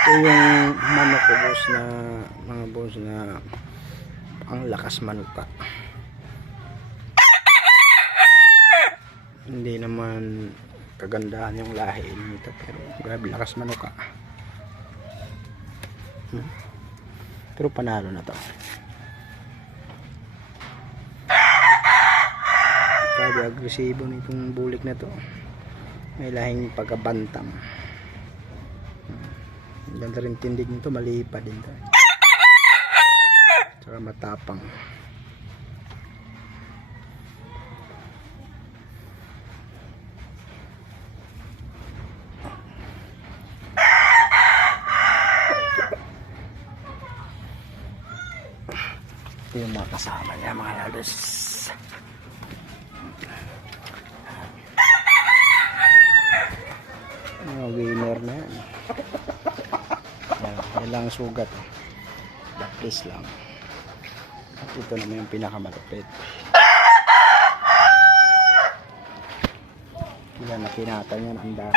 Ito yung manok ko boss na mga boss na ang lakas manuka. Hindi naman kagandahan yung lahi nito pero grabe lakas manuka. Pero panalo na to. Grabe agresibo nitong bulik na to. May lahing pagkabantam. Ganda rin tindig nito, malipad din to. Tsaka matapang. Ito yung mga kasama niya mga lalos. Mga winner na yan. Yan lang sugat. Please lang. At ito naman yung pinakamalupit. Yan na kinata niya ang dami.